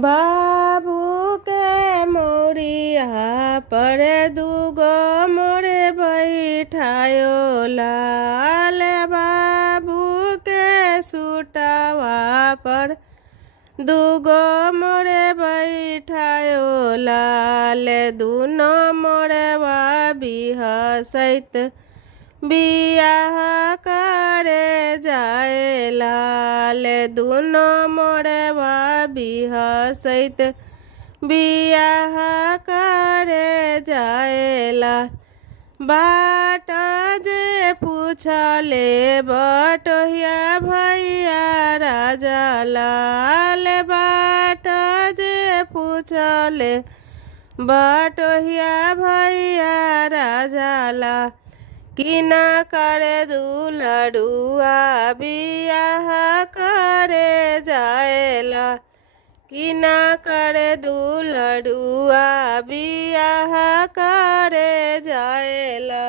बाबू के मोरिया पर दूगो मोरे बैठायो लाल बाबू के सुटवा पर दूगो मोरे बैठायो लाल दूनो मोरवा बिहसैत बियाह करे जाए लाल दूनो मोरवा बिहसैत बियाह करे जाएला बाट जे पूछले बटोहिया भैया राजा लाल बाट जे पूछले बटोहिया भैया राजा ला किना करे दुलड़ुआ बियाह करे जाएला किना करे दुलड़ुआ बियाह करे जाएला।